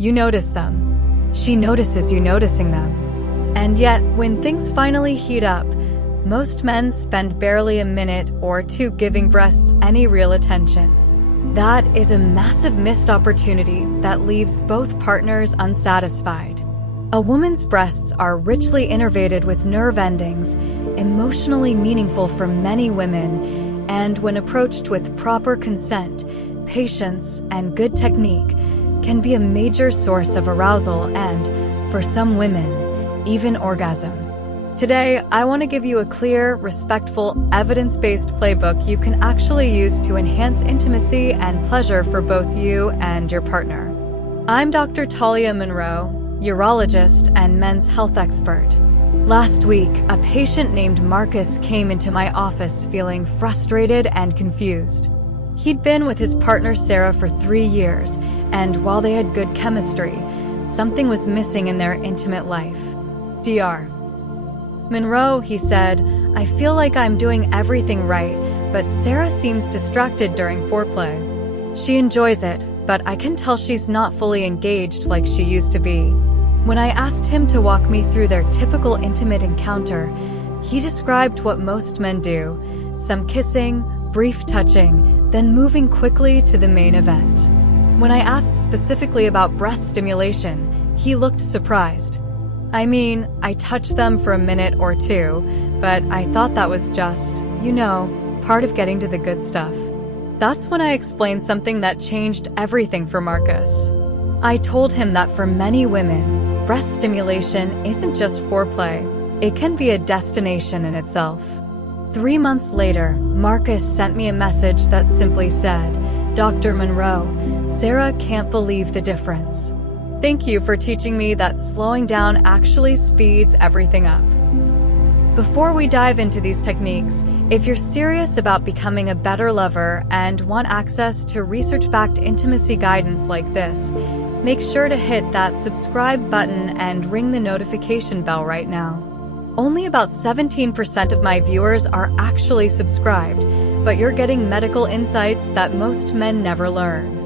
You notice them. She notices you noticing them. And yet, when things finally heat up, most men spend barely a minute or two giving breasts any real attention. That is a massive missed opportunity that leaves both partners unsatisfied. A woman's breasts are richly innervated with nerve endings, emotionally meaningful for many women, and when approached with proper consent, patience, and good technique, can be a major source of arousal and, for some women, even orgasm. Today, I want to give you a clear, respectful, evidence-based playbook you can actually use to enhance intimacy and pleasure for both you and your partner. I'm Dr. Talia Monroe, urologist and men's health expert. Last week, a patient named Marcus came into my office feeling frustrated and confused. He'd been with his partner Sarah for 3 years, and while they had good chemistry, something was missing in their intimate life. Dr. Monroe, he said, I feel like I'm doing everything right, but Sarah seems distracted during foreplay. She enjoys it, but I can tell she's not fully engaged like she used to be. When I asked him to walk me through their typical intimate encounter, he described what most men do: some kissing, brief touching, then moving quickly to the main event. When I asked specifically about breast stimulation, he looked surprised. I mean, I touched them for a minute or two, but I thought that was just, part of getting to the good stuff. That's when I explained something that changed everything for Marcus. I told him that for many women, breast stimulation isn't just foreplay. It can be a destination in itself. 3 months later, Marcus sent me a message that simply said, Dr. Monroe, Sarah can't believe the difference. Thank you for teaching me that slowing down actually speeds everything up. Before we dive into these techniques, if you're serious about becoming a better lover and want access to research-backed intimacy guidance like this, make sure to hit that subscribe button and ring the notification bell right now. Only about 17% of my viewers are actually subscribed, but you're getting medical insights that most men never learn.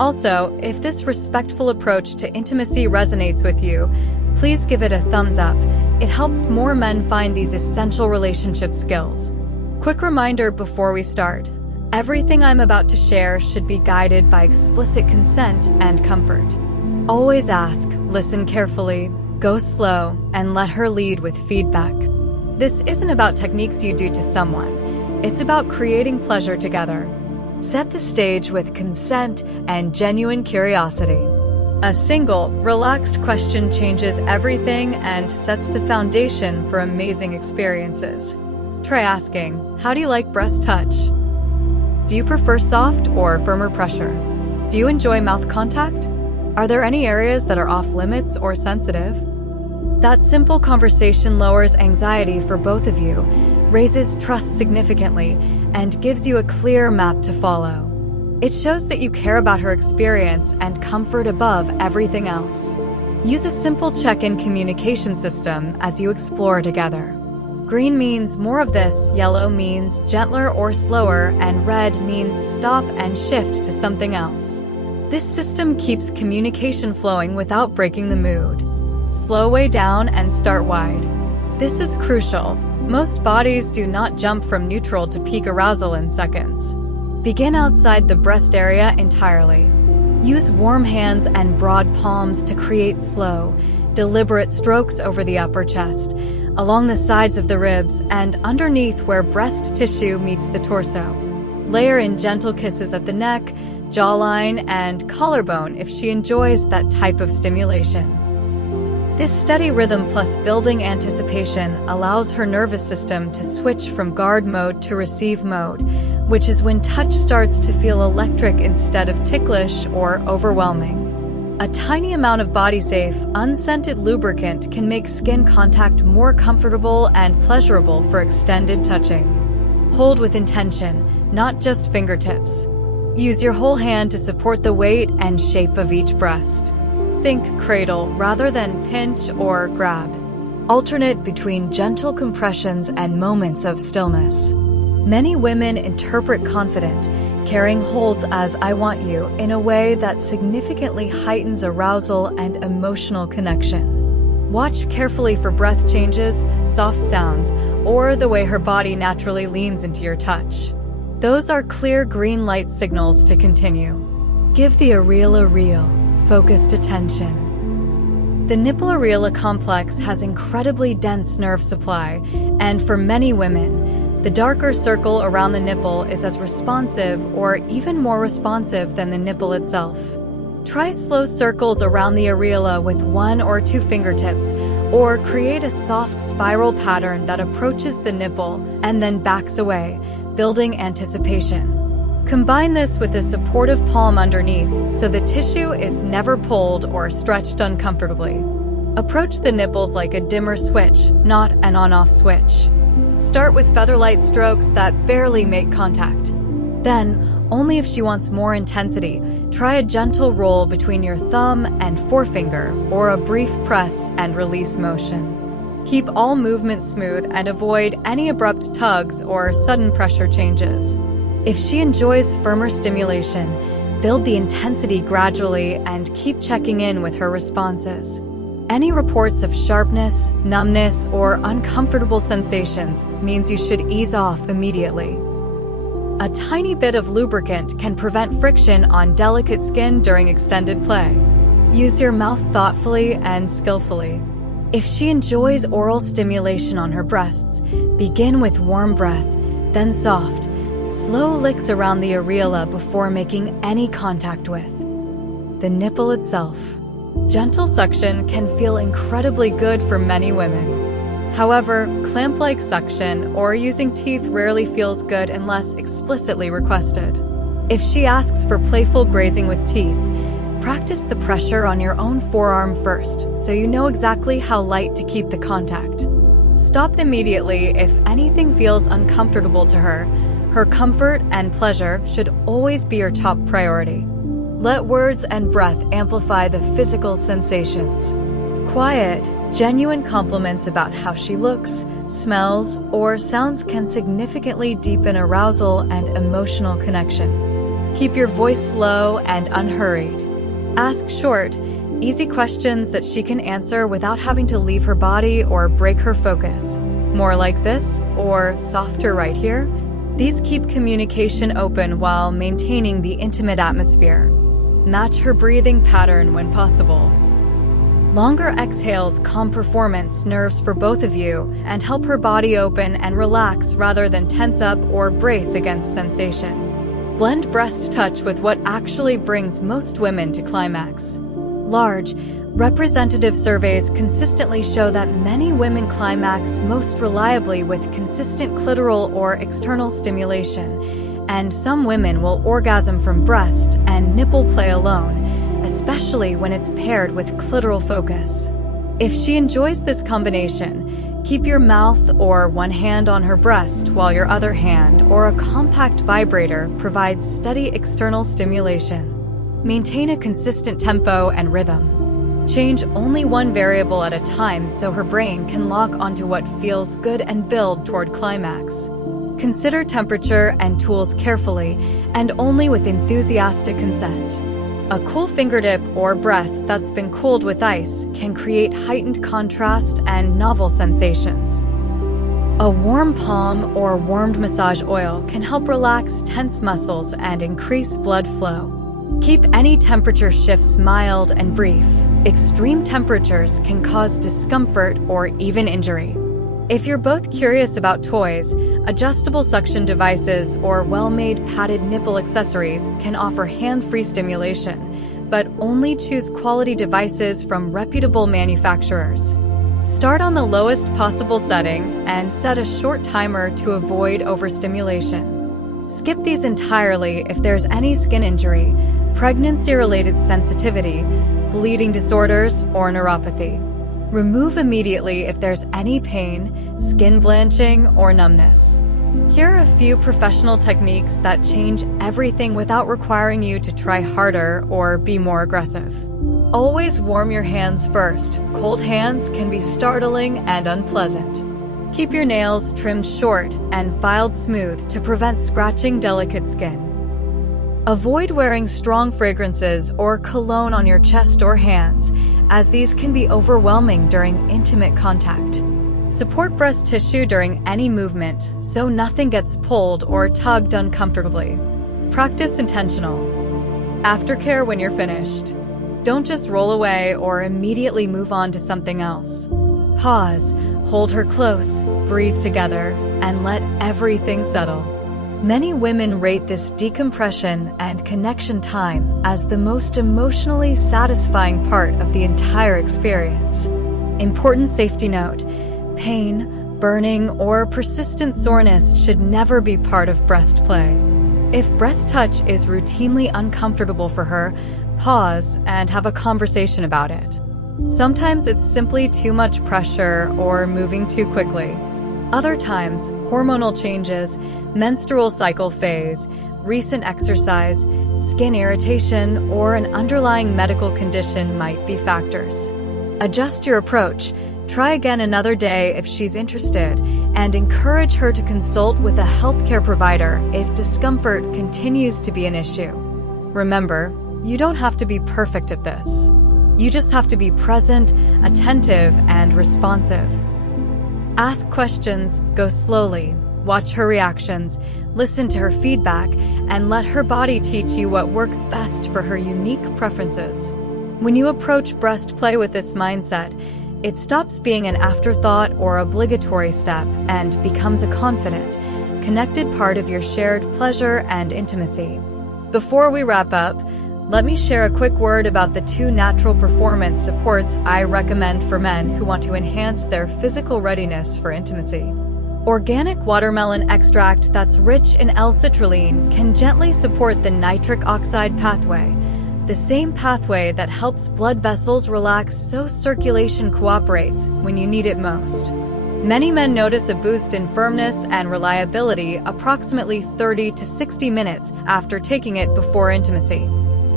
Also, if this respectful approach to intimacy resonates with you, please give it a thumbs up. It helps more men find these essential relationship skills. Quick reminder before we start. Everything I'm about to share should be guided by explicit consent and comfort. Always ask, listen carefully, go slow, and let her lead with feedback. This isn't about techniques you do to someone. It's about creating pleasure together. Set the stage with consent and genuine curiosity. A single, relaxed question changes everything and sets the foundation for amazing experiences. Try asking, how do you like breast touch? Do you prefer soft or firmer pressure? Do you enjoy mouth contact? Are there any areas that are off limits or sensitive? That simple conversation lowers anxiety for both of you, raises trust significantly, and gives you a clear map to follow. It shows that you care about her experience and comfort above everything else. Use a simple check-in communication system as you explore together. Green means more of this, yellow means gentler or slower, and red means stop and shift to something else. This system keeps communication flowing without breaking the mood. Slow way down and start wide. This is crucial. Most bodies do not jump from neutral to peak arousal in seconds. Begin outside the breast area entirely. Use warm hands and broad palms to create slow, deliberate strokes over the upper chest, along the sides of the ribs, and underneath where breast tissue meets the torso. Layer in gentle kisses at the neck, jawline, and collarbone if she enjoys that type of stimulation. This steady rhythm plus building anticipation allows her nervous system to switch from guard mode to receive mode, which is when touch starts to feel electric instead of ticklish or overwhelming. A tiny amount of body-safe, unscented lubricant can make skin contact more comfortable and pleasurable for extended touching. Hold with intention, not just fingertips. Use your whole hand to support the weight and shape of each breast. Think cradle rather than pinch or grab. Alternate between gentle compressions and moments of stillness. Many women interpret confident, caring holds as "I want you" in a way that significantly heightens arousal and emotional connection. Watch carefully for breath changes, soft sounds, or the way her body naturally leans into your touch. Those are clear green light signals to continue. Give the areola real, focused attention. The nipple areola complex has incredibly dense nerve supply, and for many women, the darker circle around the nipple is as responsive or even more responsive than the nipple itself. Try slow circles around the areola with 1 or 2 fingertips, or create a soft spiral pattern that approaches the nipple and then backs away, building anticipation. Combine this with a supportive palm underneath so the tissue is never pulled or stretched uncomfortably. Approach the nipples like a dimmer switch, not an on-off switch. Start with featherlight strokes that barely make contact. Then, only if she wants more intensity, try a gentle roll between your thumb and forefinger or a brief press and release motion. Keep all movements smooth and avoid any abrupt tugs or sudden pressure changes. If she enjoys firmer stimulation, build the intensity gradually and keep checking in with her responses. Any reports of sharpness, numbness, or uncomfortable sensations means you should ease off immediately. A tiny bit of lubricant can prevent friction on delicate skin during extended play. Use your mouth thoughtfully and skillfully. If she enjoys oral stimulation on her breasts, begin with warm breath, then soft, slow licks around the areola before making any contact with the nipple itself. Gentle suction can feel incredibly good for many women. However, clamp-like suction or using teeth rarely feels good unless explicitly requested. If she asks for playful grazing with teeth, practice the pressure on your own forearm first so you know exactly how light to keep the contact. Stop immediately if anything feels uncomfortable to her. Her comfort and pleasure should always be your top priority. Let words and breath amplify the physical sensations. Quiet, genuine compliments about how she looks, smells, or sounds can significantly deepen arousal and emotional connection. Keep your voice low and unhurried. Ask short, easy questions that she can answer without having to leave her body or break her focus. More like this, or softer right here. These keep communication open while maintaining the intimate atmosphere. Match her breathing pattern when possible. Longer exhales calm performance nerves for both of you and help her body open and relax rather than tense up or brace against sensation. Blend breast touch with what actually brings most women to climax. Large, representative surveys consistently show that many women climax most reliably with consistent clitoral or external stimulation, and some women will orgasm from breast and nipple play alone, especially when it's paired with clitoral focus. If she enjoys this combination, keep your mouth or one hand on her breast while your other hand or a compact vibrator provides steady external stimulation. Maintain a consistent tempo and rhythm. Change only one variable at a time so her brain can lock onto what feels good and build toward climax. Consider temperature and tools carefully and only with enthusiastic consent. A cool fingertip or breath that's been cooled with ice can create heightened contrast and novel sensations. A warm palm or warmed massage oil can help relax tense muscles and increase blood flow. Keep any temperature shifts mild and brief. Extreme temperatures can cause discomfort or even injury. If you're both curious about toys, adjustable suction devices or well-made padded nipple accessories can offer hand-free stimulation, but only choose quality devices from reputable manufacturers. Start on the lowest possible setting and set a short timer to avoid overstimulation. Skip these entirely if there's any skin injury, pregnancy-related sensitivity, bleeding disorders, or neuropathy. Remove immediately if there's any pain, skin blanching, or numbness. Here are a few professional techniques that change everything without requiring you to try harder or be more aggressive. Always warm your hands first. Cold hands can be startling and unpleasant. Keep your nails trimmed short and filed smooth to prevent scratching delicate skin. Avoid wearing strong fragrances or cologne on your chest or hands, as these can be overwhelming during intimate contact. Support breast tissue during any movement so nothing gets pulled or tugged uncomfortably. Practice intentional aftercare when you're finished. Don't just roll away or immediately move on to something else. Pause, hold her close, breathe together, and let everything settle. Many women rate this decompression and connection time as the most emotionally satisfying part of the entire experience. Important safety note: pain, burning, or persistent soreness should never be part of breast play. If breast touch is routinely uncomfortable for her, pause and have a conversation about it. Sometimes it's simply too much pressure or moving too quickly. Other times, hormonal changes, menstrual cycle phase, recent exercise, skin irritation, or an underlying medical condition might be factors. Adjust your approach, try again another day if she's interested, and encourage her to consult with a healthcare provider if discomfort continues to be an issue. Remember, you don't have to be perfect at this. You just have to be present, attentive, and responsive. Ask questions, go slowly, watch her reactions, listen to her feedback, and let her body teach you what works best for her unique preferences. When you approach breast play with this mindset, it stops being an afterthought or obligatory step and becomes a confident, connected part of your shared pleasure and intimacy. Before we wrap up, let me share a quick word about the 2 natural performance supports I recommend for men who want to enhance their physical readiness for intimacy. Organic watermelon extract that's rich in L-citrulline can gently support the nitric oxide pathway, the same pathway that helps blood vessels relax so circulation cooperates when you need it most. Many men notice a boost in firmness and reliability approximately 30 to 60 minutes after taking it before intimacy.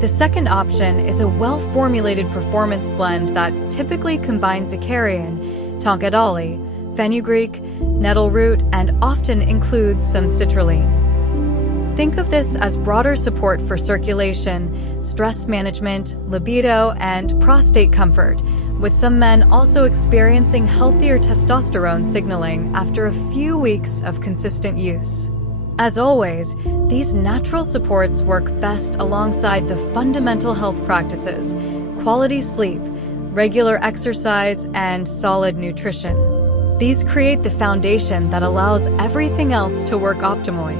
The second option is a well-formulated performance blend that typically combines acarian, tonkadali, fenugreek, nettle root, and often includes some citrulline. Think of this as broader support for circulation, stress management, libido, and prostate comfort, with some men also experiencing healthier testosterone signaling after a few weeks of consistent use. As always, these natural supports work best alongside the fundamental health practices, quality sleep, regular exercise, and solid nutrition. These create the foundation that allows everything else to work optimally.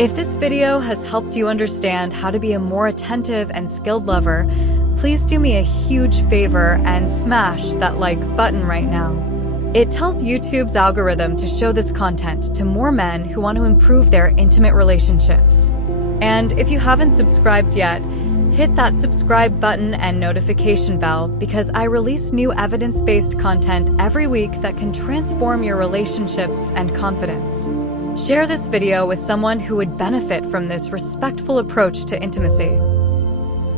If this video has helped you understand how to be a more attentive and skilled lover, please do me a huge favor and smash that like button right now. It tells YouTube's algorithm to show this content to more men who want to improve their intimate relationships. And if you haven't subscribed yet, hit that subscribe button and notification bell because I release new evidence-based content every week that can transform your relationships and confidence. Share this video with someone who would benefit from this respectful approach to intimacy.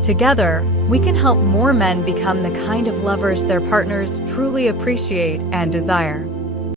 Together, we can help more men become the kind of lovers their partners truly appreciate and desire.